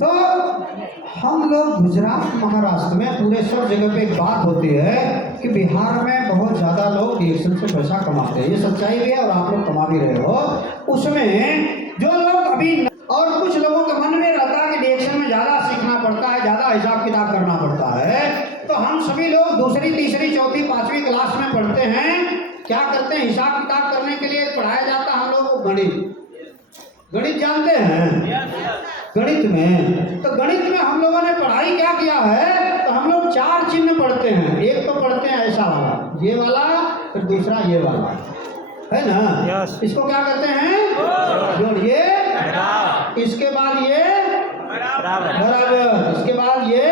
तो हम लोग गुजरात महाराष्ट्र में पूरे सब जगह पे एक बात होती है कि बिहार में बहुत ज़्यादा लोग डिएक्शन से पैसा कमाते हैं, ये सच्चाई भी है और आप लोग कमा भी रहे हो। उसमें जो लोग अभी और कुछ लोगों के मन में रहता है कि डिएक्शन में ज़्यादा सीखना पड़ता है, ज़्यादा हिसाब किताब करना पड़ता है, तो हम सभी लोग दूसरी तीसरी चौथी पाँचवीं क्लास में पढ़ते हैं। क्या करते हैं, हिसाब किताब करने के लिए पढ़ाया जाता है हम लोग को गणित। गणित जानते हैं? गणित में तो गणित में हम लोगों ने पढ़ाई क्या किया है, तो हम लोग 4 चिन्ह पढ़ते हैं। एक तो पढ़ते हैं ऐसा वाला, ये वाला, फिर दूसरा ये वाला, है ना? इसको क्या कहते हैं? जोड़िए। इसके बाद ये बराबर, इसके बाद ये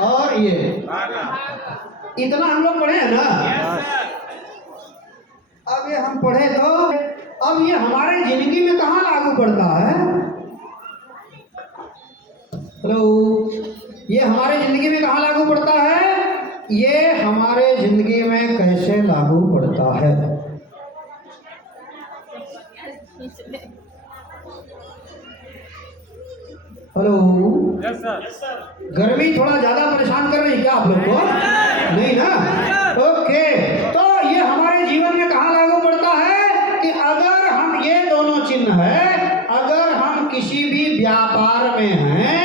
और ये, इतना हम लोग पढ़े हैं ना। अब ये हम पढ़े तो अब ये हमारे जिंदगी में कहाँ लागू पड़ता है? हेलो, ये हमारे जिंदगी में कहाँ लागू पड़ता है? ये हमारे जिंदगी में कैसे लागू पड़ता है? हेलो, गर्मी थोड़ा ज्यादा परेशान कर रही है क्या आप लोग को? नहीं ना? ओके, तो ये हमारे जीवन में कहाँ लागू पड़ता है कि अगर हम, ये दोनों चिन्ह है, अगर हम किसी भी व्यापार में हैं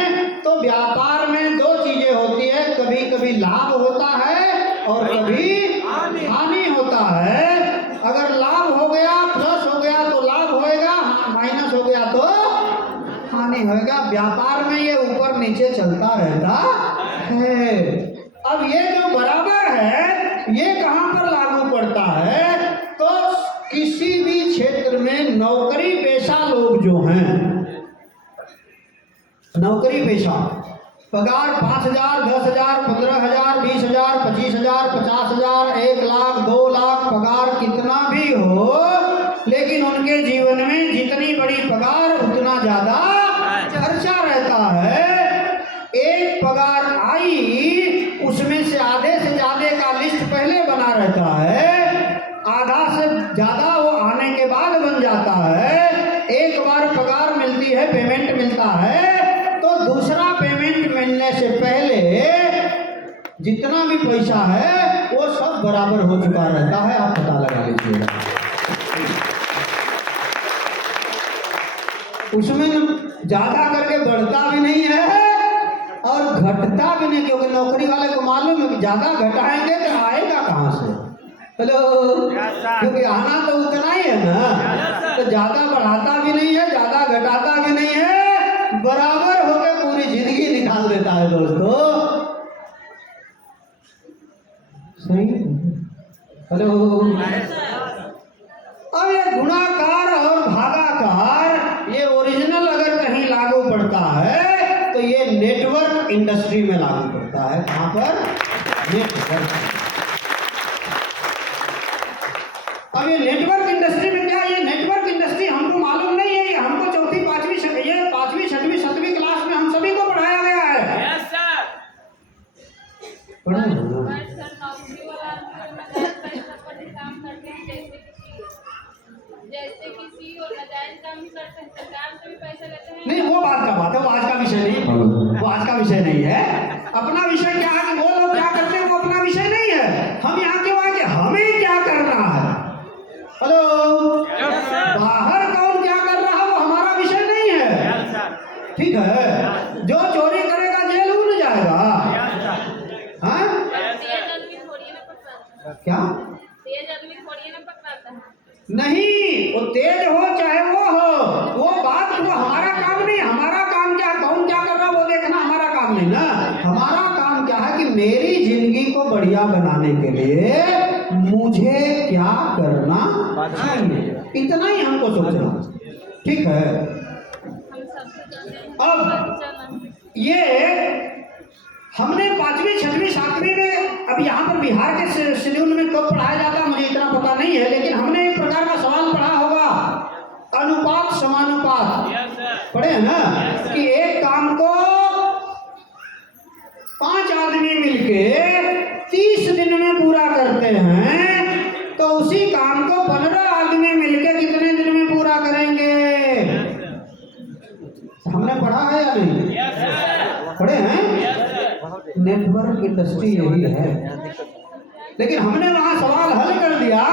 तो व्यापार में 2 चीजें होती है, कभी कभी लाभ होता है और कभी हानि होता है। अगर लाभ हो गया, प्लस हो गया तो लाभ होएगा, माइनस हो गया तो हानि होएगा। व्यापार में ये ऊपर नीचे चलता रहता है। अब ये जो बराबर है, ये कहाँ पर लागू पड़ता है? तो किसी भी क्षेत्र में नौकरी पेशा लोग जो हैं, नौकरी पेशा, पगार 5,000, 10,000, 15,000, 20,000, 25,000, 50,000, 1 लाख, 2 लाख, पगार कितना भी हो, लेकिन उनके जीवन में जितनी बड़ी पगार उतना ज्यादा खर्चा रहता है। एक पगार आई, उसमें से आधे से ज्यादा का लिस्ट पहले बना रहता है, आधा से ज्यादा वो आने के बाद बन जाता है। एक बार पगार मिलती है, पेमेंट मिलता है, तो दूसरा पेमेंट मिलने से पहले जितना भी पैसा है वो सब बराबर हो चुका रहता है। आप पता लगा लीजिएगा, उसमें ज्यादा करके बढ़ता भी नहीं है और घटता भी नहीं, क्योंकि नौकरी वाले को मालूम है कि ज्यादा घटाएंगे तो आएगा कहाँ से। हेलो, क्योंकि आना तो उतना ही है ना, तो ज्यादा बढ़ाता भी नहीं है, ज्यादा घटाता भी नहीं है, बराबर होकर पूरी जिंदगी निकाल देता है दोस्तों। सही? हेलो, अब ये गुणाकार और भागाकार, ये ओरिजिनल अगर कहीं लागू पड़ता है तो ये नेटवर्क इंडस्ट्री में लागू पड़ता है। कहाँ पर? नेटवर्क। अब ये नेटवर्क इंडस्ट्री में क्या, ये नेटवर्क इंडस्ट्री हमको मालूम नहीं है, ये हमको चौथी पांचवी छठवीं सातवीं क्लास में हम सभी को पढ़ाया गया है। Yes sir. जैसे किसी और नाजायज काम भी करते हैं, सरकार से भी पैसे लेते हैं। नहीं, वो बात का बात है, वो आज का विषय नहीं, वो आज का विषय नहीं है। अपना विषय क्या है कि वो लोग क्या करते हैं वो अपना विषय नहीं है। हम यहाँ क्यों आए कि हमें क्या करना है। हेलो, बाहर कौन क्या कर रहा है वो हमारा विषय नहीं है, ठीक है? जो चोरी करेगा जेल उड़ जाएगा। हाँ, क्या तेज आदमी थोड़ी ना पकड़ाता है। नहीं, वो तेज हो चाहे वो हो, वो बात, वो हमारा काम नहीं। हमारा काम क्या, कौन क्या कर रहा है वो देखना हमारा काम नहीं ना। हमारा काम क्या है कि मेरी जिंदगी को बढ़िया बनाने के लिए मुझे क्या करना चाहिए, इतना ही हमको सोचना, ठीक है? अब ये हमने 5वीं 6वीं 7वीं में, अब यहाँ पर बिहार के शेड्यूल में कब पढ़ाया जाता है मुझे इतना पता नहीं है, लेकिन हमने एक प्रकार का सवाल पढ़ा होगा, अनुपात समानुपात पढ़े हैं ना, कि एक काम को 5 आदमी मिलके 30 दिन में पूरा करते हैं, तो उसी काम को 15 आदमी मिलके कितने दिन में पूरा करेंगे? हमने पढ़ा है है या नहीं? पढ़े हैं? नेटवर्क इंडस्ट्री यही है। लेकिन हमने वहां सवाल हल कर दिया,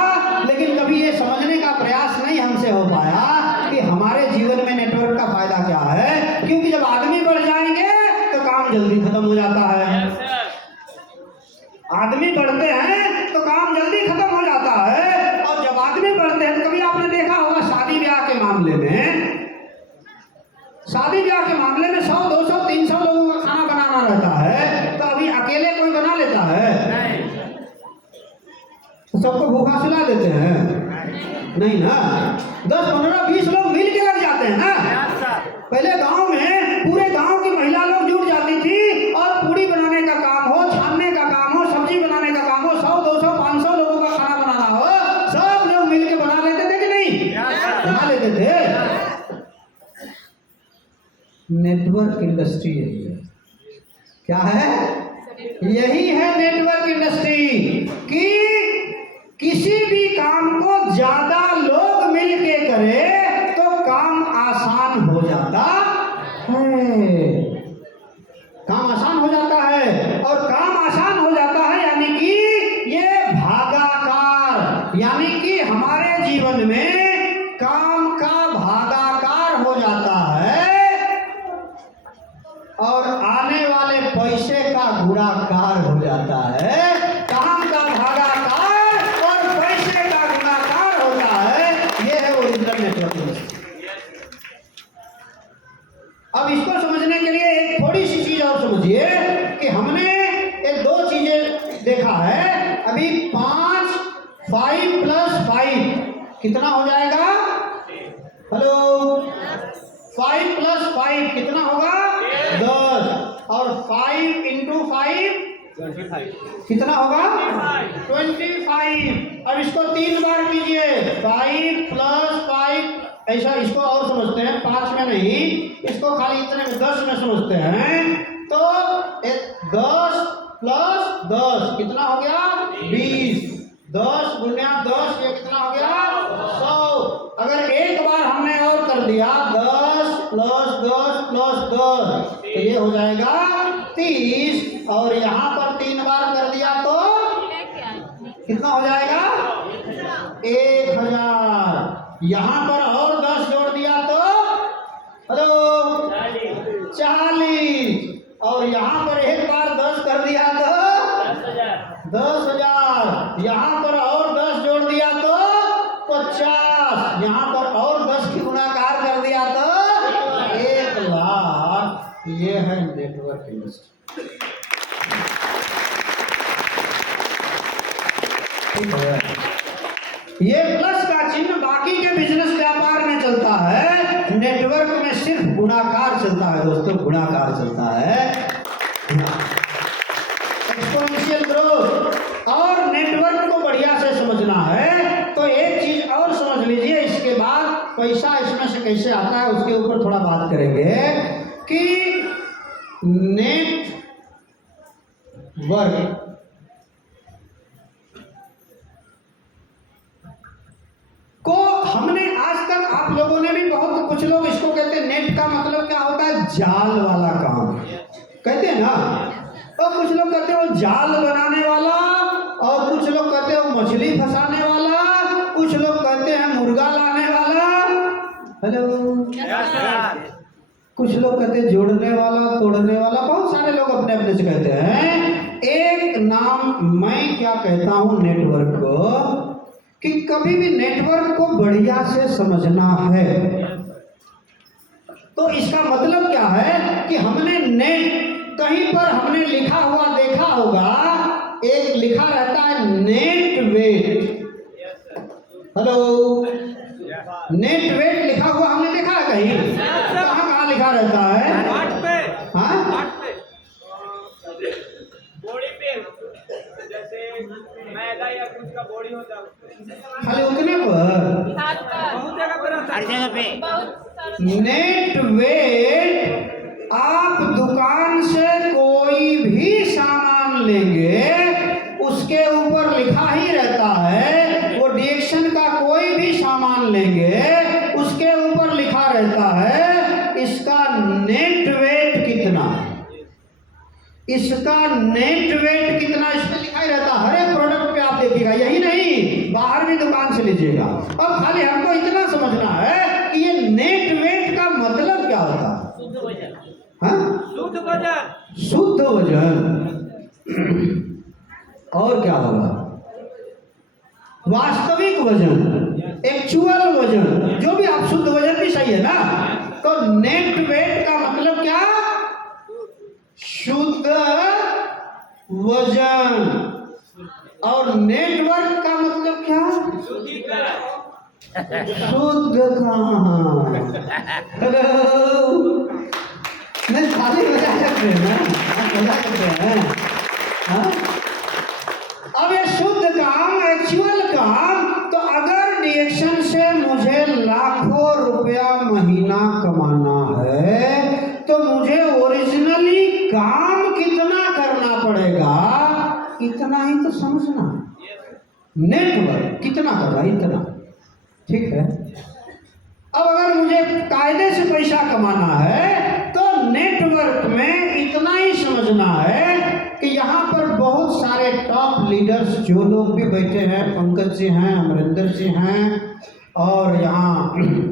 लेकिन कभी ये समझने का प्रयास नहीं हमसे हो पाया कि हमारे जीवन में नेटवर्क का फायदा क्या है। क्योंकि जब आदमी बढ़ जाएंगे तो काम जल्दी खत्म हो जाता है। आदमी बढ़ते हैं तो काम जल्दी खत्म हो जाता है। और जब आदमी बढ़ते हैं तो कभी आपने देखा होगा शादी ब्याह के मामले में, शादी ब्याह के मामले में 100, 200, 300 लोगों का खाना बनाना रहता है, तो अभी अकेले कोई बना लेता है? तो सबको भूखा सुला देते हैं? नहीं ना। 10, 15, 20 लोग मिल के लग जाते हैं ना। पहले गांव में पूरे गांव की महिला लोग जुट जाती थी और पूड़ी बनाने का काम हो, छानने का काम हो, सब्जी बनाने का काम हो, 100, 200, 500 लोगों का खाना बनाना हो, सब लोग मिल के बना लेते थे कि नहीं? बना लेते थे। नेटवर्क इंडस्ट्री यही है। क्या है? यही है नेटवर्क इंडस्ट्री कि किसी भी काम को ज्यादा लोग मिलके करें तो काम आसान हो जाता है। काम आसान हो जाता है, और काम आसान हो जाता है यानी कि ये भागाकार, यानी कि हमारे जीवन में काम का भागाकार हो जाता है और आने वाले पैसे का गुणाकार हो जाता है। काम का भागाकार और पैसे का गुणाकार होता है। ये है ओरिजिनल नेटवर्क। अब इसको समझने के लिए एक थोड़ी सी चीज और समझिए कि हमने ये 2 चीजें देखा है अभी। 5 + 5 कितना हो जाएगा? हेलो, 5 + 5 कितना होगा? 10। और 5 × 5 कितना होगा? 25। अब इसको 3 बार कीजिए। 5 + 5, ऐसा इसको और समझते हैं, 5 में नहीं, इसको खाली इतने में 10 में समझते हैं। तो 10 + 10 कितना हो गया? 20। 10 × 10 ये कितना हो गया? 100। अगर एक बार हमने और कर दिया 10 + 10 + 10 तो ये हो जाएगा 30। और यहाँ पर 3 बार कर दिया तो कितना हो जाएगा? 1000। यहाँ पर और 10 जोड़ दिया तो हेलो 40। और यहाँ पर एक बार 10 कर दिया तो 10,000। यहाँ पर और 10 जोड़ दिया तो 50। यहाँ पर और 10 की गुणाकार कर दिया तो 1,00,000। ये है नेटवर्क इंडस्ट्री। ये प्लस का चिन्ह बाकी के बिजनेस व्यापार में चलता है, नेटवर्क में सिर्फ गुणाकार चलता है दोस्तों, गुणाकार चलता है। Exponential growth. और नेटवर्क को बढ़िया से समझना है तो एक चीज और समझ लीजिए, इसके बाद पैसा इसमें से कैसे आता है उसके ऊपर थोड़ा बात करेंगे कि नेटवर्क को हमने आज तक, आप लोगों ने भी बहुत, कुछ लोग इसको कहते हैं, नेट का मतलब क्या होता है? जाल वाला काम कहते हैं ना। तो कुछ लोग कहते हैं वो जाल बनाने वाला, और कुछ लोग कहते हैं वो मछली फंसाने वाला, कुछ लोग कहते हैं मुर्गा लाने वाला, हेलो, कुछ लोग कहते हैं जोड़ने वाला, तोड़ने वाला, बहुत सारे लोग अपने अपने से कहते हैं। एक नाम मैं क्या कहता हूं नेटवर्क को, कि कभी भी नेटवर्क को बढ़िया से समझना है तो इसका मतलब क्या है कि हमने नेट, कहीं पर हमने लिखा हुआ देखा होगा, एक लिखा रहता है net weight. Hello, net weight लिखा हुआ हमने देखा है कहीं? कहाँ लिखा रहता है? हाँ, मैदा या कुछ का बॉडी होता है, खाली उतने पर, बहुत जगह पर, हर जगह पे। नेट वेट, आप दुकान से कोई भी सामान लेंगे उसके ऊपर लिखा ही रहता है। वो डिएक्शन का कोई भी सामान लेंगे उसके ऊपर लिखा रहता है इसका नेट इसका नेट वेट कितना इसमें लिखा ही रहता है। हर एक प्रोडक्ट पे आप देखिएगा, यही नहीं बाहर भी दुकान से लीजिएगा। अब खाली हमको इतना समझना है कि ये नेट वेट का मतलब क्या होता है। शुद्ध वजन। हाँ? शुद्ध वजन। शुद्ध वजन। और क्या होगा? वास्तविक वजन, एक्चुअल वजन, जो भी आप शुद्ध वजन भी सही है ना। तो नेट वेट का मतलब क्या? शुद्ध वजन। और नेटवर्क का मतलब क्या? शुद्ध कहाँ? हेलो, नहीं खाली मजा करते हैं ना, मजा करते हैं। हाँ? अब ये शुद्ध काम, एक्चुअल काम, तो अगर रिएक्शन से मुझे लाखों रुपया महीना कमाना है तो मुझे ओरिजिनली काम कितना करना पड़ेगा, इतना ही तो समझना। नेटवर्क कितना कर रहा है, इतना, ठीक है। अब अगर मुझे कायदे से पैसा कमाना है तो नेटवर्क में इतना ही समझना है कि यहाँ पर बहुत सारे टॉप लीडर्स जो लोग भी बैठे हैं, पंकज जी हैं, अमरिंदर जी हैं, और यहाँ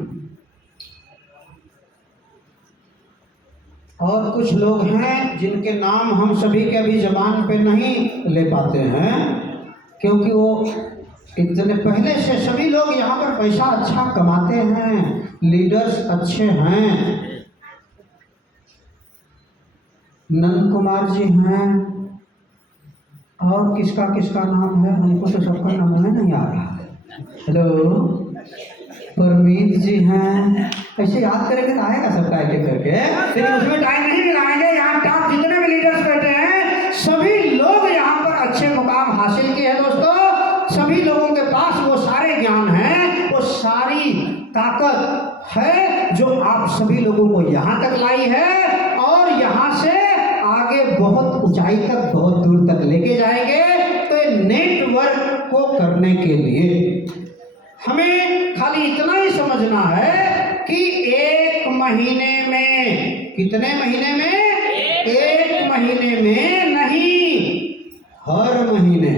और कुछ लोग हैं जिनके नाम हम सभी के अभी जबान पे नहीं ले पाते हैं, क्योंकि वो इतने पहले से सभी लोग यहाँ पर पैसा अच्छा कमाते हैं, लीडर्स अच्छे हैं। नंद कुमार जी हैं, और किसका किसका नाम है, हमको तो सबका नाम है नहीं आ रहा। हेलो, परमीत जी हैं। ऐसे याद करेंगे तो आएगा सबका एक एक करके, लेकिन उसमें टाइम नहीं लगाएंगे। यहाँ टॉप जितने भी लीडर्स बैठे हैं, सभी लोग यहाँ पर अच्छे मुकाम हासिल किए हैं दोस्तों। सभी लोगों के पास वो सारे ज्ञान हैं, वो सारी ताकत है जो आप सभी लोगों को यहाँ तक लाई है, और यहाँ से आगे बहुत ऊंचाई तक, बहुत दूर तक लेके जाएंगे। तो नेटवर्क को करने के लिए हमें खाली इतना ही समझना है कि एक महीने में, कितने महीने में? एक महीने में नहीं, हर महीने।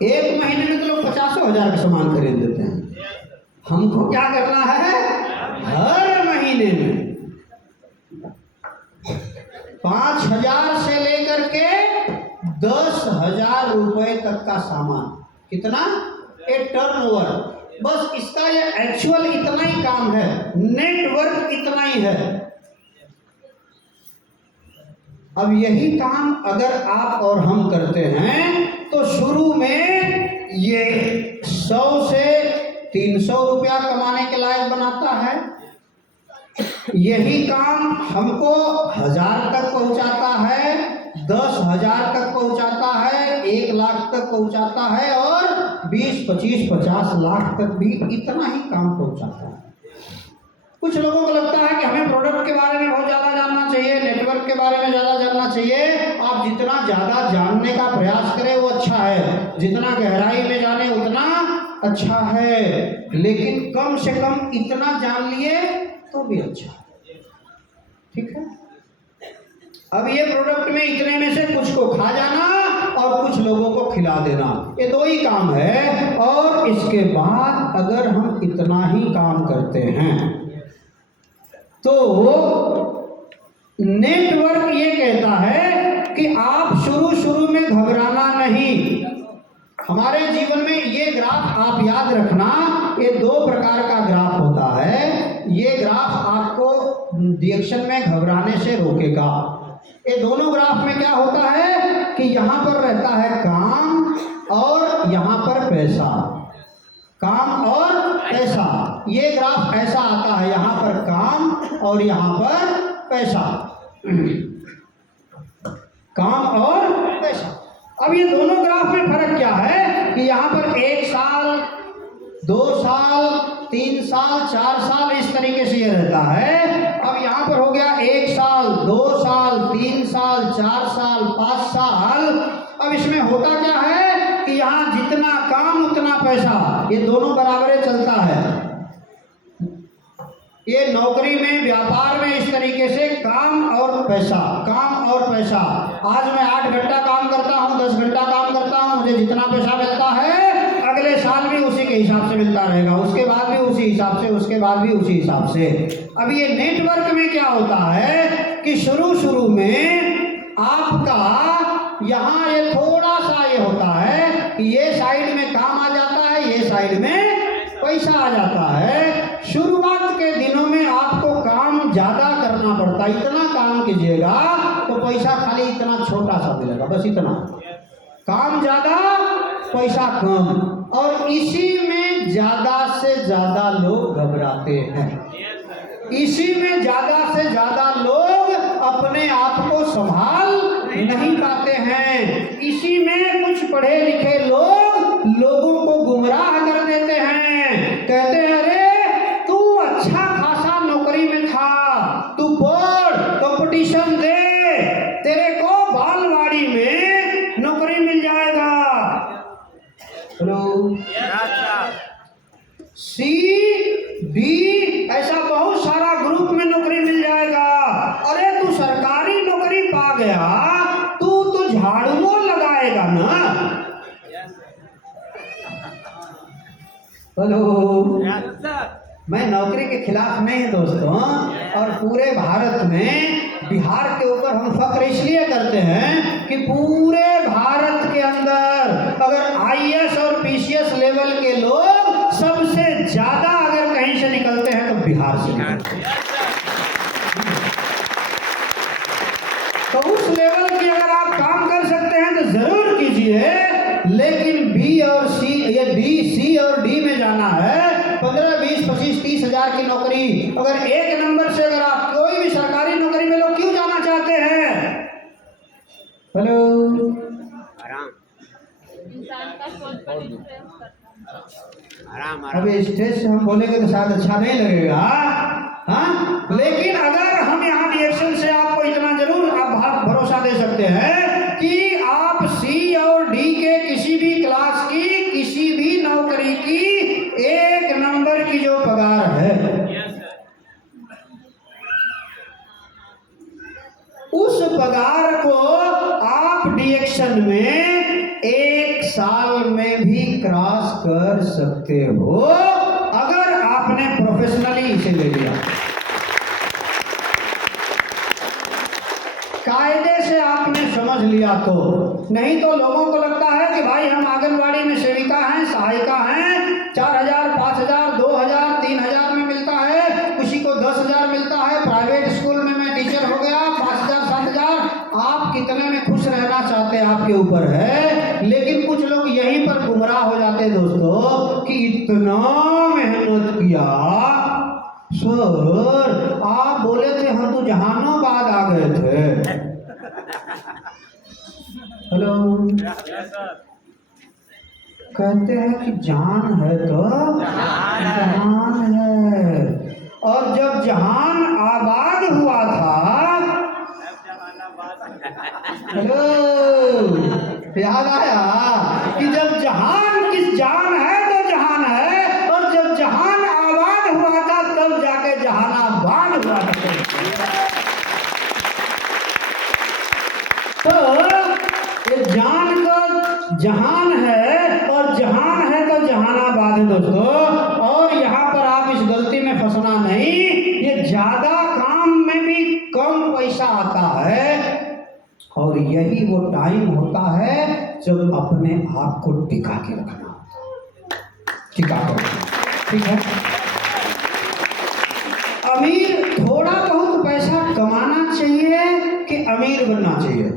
एक महीने में तो लोग 50,000 का सामान खरीद देते हैं। हमको क्या करना है? हर महीने में 5,000 से लेकर के 10,000 रुपए तक का सामान। कितना? एक टर्नओवर। बस इसका ये एक्चुअल इतना ही काम है, नेटवर्क इतना ही है। अब यही काम अगर आप और हम करते हैं तो शुरू में ये 100 से 300 रुपया कमाने के लायक बनाता है। यही काम हमको 1,000 तक पहुंचाता है, 10,000 तक पहुंचाता है, 1 लाख तक पहुंचाता है, और 20, 25, 50 लाख तक भी इतना ही काम पहुंचाता है। कुछ लोगों को लगता है कि हमें प्रोडक्ट के बारे में बहुत ज़्यादा जानना चाहिए, नेटवर्क के बारे में ज़्यादा जानना चाहिए। आप जितना ज़्यादा जानने का प्रयास करें वो अच्छा है, जितना गहराई में जाने उतना अच्छा है, लेकिन कम से कम इतना जान लिए तो भी अच्छा, ठीक है। अब ये प्रोडक्ट में इतने में से कुछ को खा जाना और कुछ लोगों को खिला देना, ये 2 ही काम है। और इसके बाद अगर हम इतना ही काम करते हैं तो नेटवर्क ये कहता है कि आप शुरू में घबराना नहीं। हमारे जीवन में ये ग्राफ आप याद रखना, ये 2 प्रकार का ग्राफ होता है। ये ग्राफ आपको रिएक्शन में घबराने से रोकेगा। ये दोनों ग्राफ में क्या होता है कि यहाँ पर रहता है काम और यहाँ पर पैसा, काम और पैसा। ये ग्राफ ऐसा आता है, यहाँ पर काम और यहाँ पर पैसा, काम और पैसा। अब ये दोनों ग्राफ में फर्क क्या है कि यहाँ पर 1 साल, 2 साल, 3 साल, 4 साल, इस तरीके से ये रहता है। अब यहाँ पर हो गया 1 साल, 2 साल, 3 साल, 4 साल, 5 साल। अब इसमें होता क्या है कि यहाँ जितना काम उतना पैसा, ये दोनों बराबर चलता है। ये नौकरी में, व्यापार में इस तरीके से काम और पैसा, काम और पैसा। आज मैं 8 घंटा काम करता हूँ, 10 घंटा काम करता हूँ, मुझे जितना पैसा मिलता है अगले साल भी उसी के हिसाब से मिलता रहेगा, उसके बाद भी उसी हिसाब से, उसके बाद भी उसी हिसाब से। अब ये नेटवर्क में क्या होता है कि शुरू में आपका यहाँ ये थोड़ा सा ये होता है कि ये साइड में काम आ जाता है, ये साइड में पैसा आ जाता है। शुरुआत के दिनों में आपको काम ज्यादा करना पड़ता है, इतना काम कीजिएगा तो पैसा खाली इतना छोटा सा मिलेगा, बस इतना। काम ज्यादा पैसा कम, और इसी में ज्यादा से ज्यादा लोग घबराते हैं, इसी में ज्यादा से ज्यादा लोग अपने आप को संभाल नहीं पाते हैं, इसी में कुछ पढ़े लिखे लोग लोगों को गुमराह कर देते हैं। कहते हैं अरे तू अच्छा खासा नौकरी में था, तू पढ़, कंपटीशन दे, तेरे को बालवाड़ी में नौकरी मिल जाएगा। हेलो, सी डी ऐसा बहुत सारा ग्रुप में नौकरी मिल जाएगा। अरे तू सरकारी नौकरी पा गया, तू तो झाड़ुओं लगाएगा ना। हेलो, मैं नौकरी के खिलाफ नहीं दोस्तों, और पूरे भारत में बिहार के ऊपर हम फख्र इसलिए करते हैं कि पूरे भारत के अंदर अगर आईएएस और पीसीएस लेवल के लोग सबसे ज्यादा अगर कहीं से निकलते हैं तो बिहार से निकलते हैं। तो उस लेवल की अगर आप काम कर सकते हैं तो जरूर कीजिए, लेकिन बी और सी, ये बी, सी और डी में जाना है, 15, 20, 25, 30 हजार की नौकरी, अगर एक नंबर से अगर आप कोई भी सरकारी नौकरी में लोग क्यों जाना चाहते हैं? हेलो, इंसान का सोच पर इन्फ्लुएंस करता है। अभी स्टेज से हम बोलेंगे तो शायद अच्छा नहीं लगेगा, हाँ, लेकिन अगर हम यहाँ रिएक्शन से आपको इतना जरूर आप भरोसा दे सकते हैं कि आप सी और डी के किसी भी क्लास की किसी भी नौकरी की एक नंबर की जो पगार है, उस पगार को आप डिएक्शन में 1 साल में भी क्रॉस कर सकते हो अगर आपने प्रोफेशनली इसे ले लिया, कायदे से आपने समझ लिया तो। नहीं तो लोगों को लगता है कि भाई हम आंगनबाड़ी में सेविका हैं, सहायिका हैं, 4000, 5000, 2000, 3000 में मिलता है, किसी को 10,000 मिलता है, प्राइवेट स्कूल में मैं टीचर हो गया, 5000, 7000। आप कितने में खुश रहना चाहते हैं आपके ऊपर है, लेकिन कुछ लोग यहीं पर गुमराह हो जाते हैं दोस्तों कि इतना मेहनत किया सर, आप बोले थे हम तो जहानाबाद आ गए थे। हेलो, कहते हैं कि जान है तो जहान है, और जब जहान आबाद हुआ था, हेलो, याद आया कि जब जहान किस जान है तो जहान है, और जब जहान आबाद हुआ था तब जाके जहानाबाद हुआ था। तो ये जान का जहान है और जहान है तो जहानाबाद है दोस्तों। और यहाँ पर आप इस गलती में फंसना नहीं, ये ज्यादा काम में भी कम पैसा आता है, और यही वो टाइम होता है जब अपने आप को टिका के रखना होता है, टिका के रखना, ठीक है। अमीर थोड़ा बहुत पैसा कमाना चाहिए कि अमीर बनना चाहिए?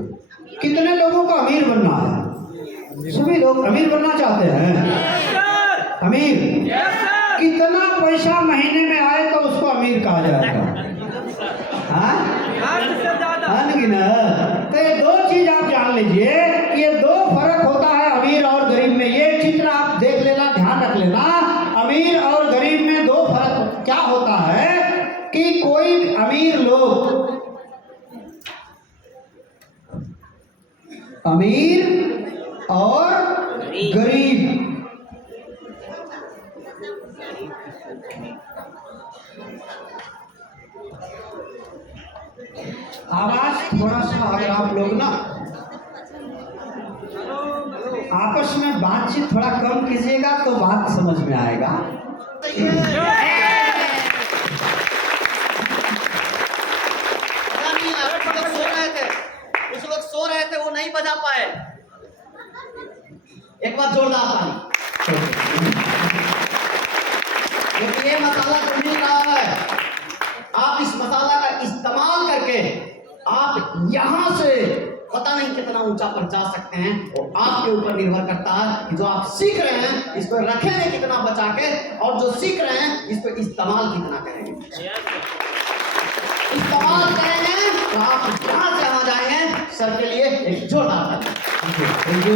कितने लोगों को अमीर बनना है? सभी लोग अमीर बनना चाहते हैं। अमीर कितना पैसा महीने में आए तो उसको अमीर कहा जाएगा? तो ये 2 चीज आप जान लीजिए कि ये 2 फर्क होता है अमीर और गरीब में। ये चित्र आप देख लेना, ध्यान रख लेना, अमीर और गरीब में 2 फर्क क्या होता है कि कोई अमीर लोग, अमीर और गरीब, आवाज थोड़ा सा अगर आप लोग ना आपस में बातचीत थोड़ा कम कीजिएगा तो बात समझ में आएगा। कुछ लोग सो रहे थे वो नहीं बजा पाए। एक बार जोरदार ताली। क्योंकि ये मसाला तो मिल रहा है, आप इस मसाला का इस्तेमाल करके आप यहां से पता नहीं कितना ऊंचा पर जा सकते हैं, और आपके ऊपर निर्भर करता है कि जो आप सीख रहे हैं इसको रखेंगे कितना बचा के, और जो सीख रहे हैं इसको इस्तेमाल कितना करेंगे। इस्तेमाल करेंगे तो आप जहां से वहां जाएंगे। सर के लिए एक जोरदार ताली। Thank you.